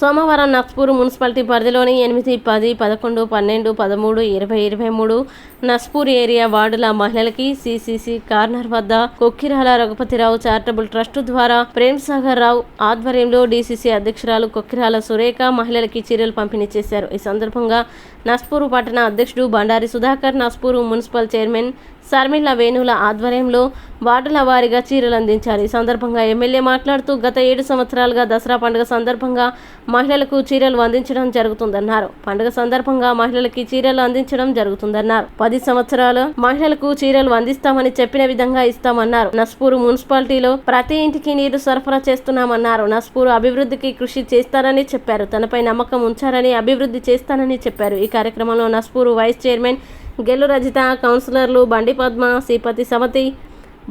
సోమవారం నస్పూర్ మున్సిపాలిటీ పరిధిలోని 8, 10, 11, 12, 13, 20, 23 నస్పూర్ ఏరియా వార్డుల మహిళలకి సిసిసి కార్నర్ వద్ద కొక్కిరాల రఘుపతిరావు చారిటబుల్ ట్రస్ట్ ద్వారా ప్రేమ్ సాగర్ రావు ఆధ్వర్యంలో డిసిసి అధ్యక్షురాలు కొక్కిరాల సురేఖ మహిళలకి చీరలు పంపిణీ చేశారు. ఈ సందర్భంగా నస్పూర్ పట్టణ అధ్యక్షుడు బండారి సుధాకర్, నస్పూర్ మున్సిపల్ చైర్మన్ శర్మిల వేణుల ఆధ్వర్యంలో వార్డుల వారీగా చీరలు అందించారు. ఈ సందర్భంగా ఎమ్మెల్యే మాట్లాడుతూ గత 7 సంవత్సరాలుగా దసరా పండుగ సందర్భంగా మహిళలకు చీరలు అందించడం జరుగుతుందన్నారు. పండుగ సందర్భంగా మహిళలకి చీరలు అందించడం జరుగుతుందన్నారు. 10 సంవత్సరాలు మహిళలకు చీరలు అందిస్తామని చెప్పిన విధంగా ఇస్తామన్నారు. నస్పూర్ మున్సిపాలిటీలో ప్రతి ఇంటికి నీరు సరఫరా చేస్తున్నామన్నారు. నస్పూర్ అభివృద్ధికి కృషి చేస్తారని చెప్పారు. తనపై నమ్మకం ఉంచారని అభివృద్ధి చేస్తానని చెప్పారు. ఈ కార్యక్రమంలో నస్పూర్ వైస్ చైర్మన్ గెల్లు రజిత, కౌన్సిలర్లు బండి పద్మ, శ్రీపతి సమతి,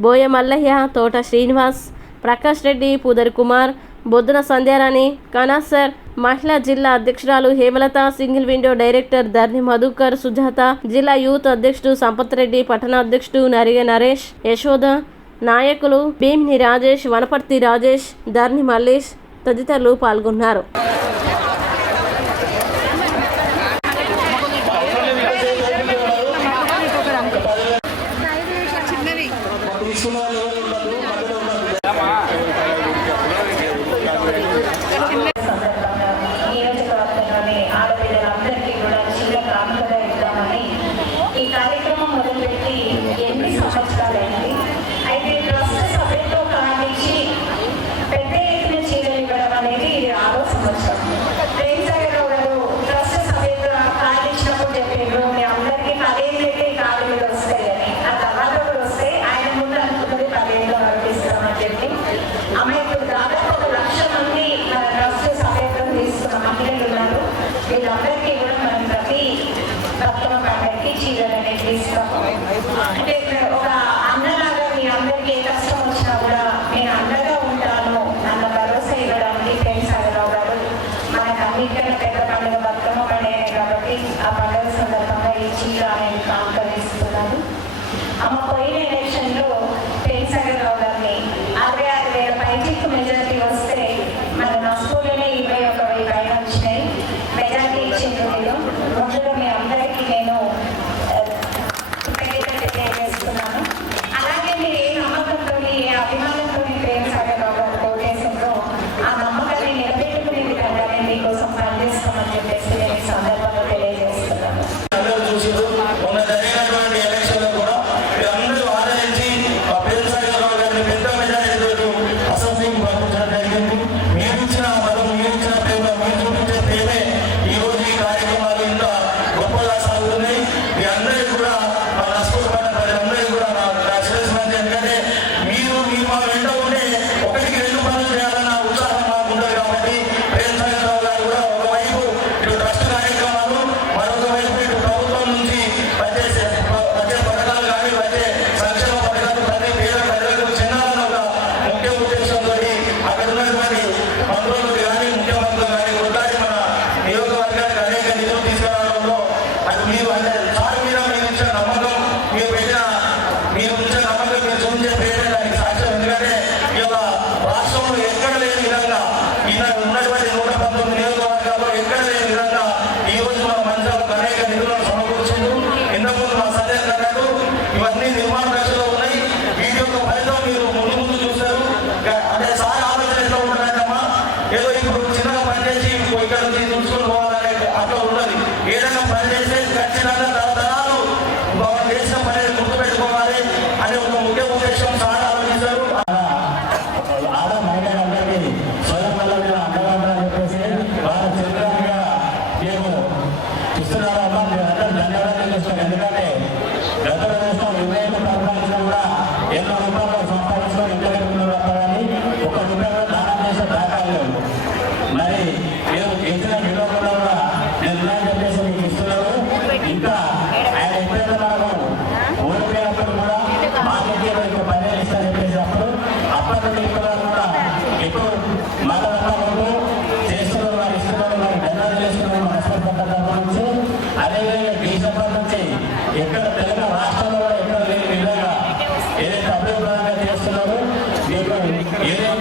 బోయ మల్లయ్య, తోట శ్రీనివాస్, ప్రకాష్ రెడ్డి, పూదరి కుమార్, బొద్దున సంధ్యారాణి, కనాసర్, మహిళా జిల్లా అధ్యక్షురాలు Hemalatha, single window director Dharni Madhukar, Sujatha, జిల్లా యూత్ అధ్యక్షుడు సంపత్ రెడ్డి, పట్టణ అధ్యక్షుడు నరిగ నరేష్, యశోద, నాయకులు భీమిని రాజేష్, వనపర్తి రాజేష్, ధర్ని మల్లేష్ తదితరులు పాల్గొన్నారు. ఈ కార్యక్రమం మొదలుపెట్టి 8 సంవత్సరాలైంది. అయితే ట్రస్ట్ సభ్యులతో కానించి పెద్ద ఎత్తున చీరలు ఇవ్వడం అనేది ఇది 6వ సంవత్సరం. ప్రేమ్ సాగర్ గారు ట్రస్ట్ సభ్యులతో కానిచ్చినప్పుడు చెప్పారు, మీ అందరికీ 10 పెట్టి కార్డులు వస్తాయి అని. ఆ తర్వాత కూడా వస్తే ఆయన ముందు అనుకున్నది 10 నడిపిస్తామని చెప్పి ఇప్పుడు దాదాపు 1 లక్ష మంది మన ట్రస్ట్ సభ్యులను తీసుకున్న మహిళలు ఉన్నారు. వీళ్ళందరికీ కూడా మనం ప్రతి బతుకమ్మ పండుగకి చీరలు అనేది తీస్తాము. అంటే ఒక అన్నలాగా మీ అందరికీ ఏ కష్టం వచ్చినా కూడా నేను అండగా ఉంటాను అన్న భరోసా ఇవ్వడానికి ప్రేమ్ సాగర్ రావు గారు మనకు అన్నిటికన్నా పెద్ద పండుగ బతుకమ్మ పండుగ కాబట్టి ఆ పండుగ సందర్భంగా ఈ చీర అనేది కాంకరిస్తున్నాను. అమ్మ పోయిన ఎలక్షన్లో ప్రేమ్ సాగర్ రావు గారిని 66,000 పైచిక్కు మెజారిటీ వస్తే మన నస్పూర్లోనే 21,000 పైన వచ్చినాయి. మెజారిటీ ఇచ్చింది మీరు ముందుగా మీ అందరికీ నేను తెలియజేస్తున్నాను. అలాగే మీరు ఏ నమ్మకంతో ఏ అభిమానంతో ప్రేమ్ సాగర్ రావు గారు కోటేశ్వరంలో ఆ నమ్మకాన్ని నిలబెట్టుకునే విధంగా నేను మీకోసం పనిచేస్తామని చెప్పేసి నేను ఈ సందర్భంగా తెలియజేస్తున్నాను. ఇవన్నీ నిర్మాణ దశలో ఉన్నాయి. వీటి యొక్క ఫలితం మీరు ముందు చూస్తారు. అంటే సార్ ఆలోచన ఎట్లా ఉంటుందంటమ్మా, ఏదో ఇప్పుడు చిన్నగా పనిచేసి ఇక్కడ నుంచి చూసుకొని పోవాలనే అట్లా ఉండదు. ఏదైనా పని చేస్తే ఖచ్చితంగా తరతరాలు చేసిన పని గుర్తుపెట్టుకోవాలి అనే ఒక ముఖ్య ఉద్దేశం సార్ ఆలోచిస్తారు. ఆడ మహిళలందరికీ స్వయం వల్ల మీరు అండగా చెప్పేసి వారు చిత్రంగా మేము ఇస్తున్నారమ్మా. మీరు అందరూ ధన్యవాదాలు చేస్తారు. ఎందుకంటే గత రాష్ట్రం 25 సంపాదించినా కూడా ఎన్నో రూపాయలు సంపాదించుకొని ఇంట్లో వస్తారని 1 రూపాయలు దానం చేసే దాఖలు లేవు. మరి మీరు ఇచ్చిన విలువలో కూడా నేను చెప్పేసి మీకు ఇస్తున్నారు. ఇంకా ఆయన ఎప్పుడైతే మనము ఓడిపోయినప్పుడు కూడా మార్కెట్లో ఎక్కువ పని ఇస్తారని చెప్పేసినప్పుడు అప్పటి నుండి ఇప్పుడు కూడా ఎక్కువ మాట్లాడుతూ చేస్తున్నారు, వారు ఇస్తున్నారు, వారు ధన్యవాదాలు చేస్తున్నారు నష్టపడ్డ నుంచి. అదేవిధంగా డిసెంబర్ నుంచి ఎక్కడ తెలంగాణ రాష్ట్రంలో కూడా ఎక్కడ లేని విధంగా ఏదైతే అభివృద్ధి చేస్తున్నారో మీకు ఏదైతే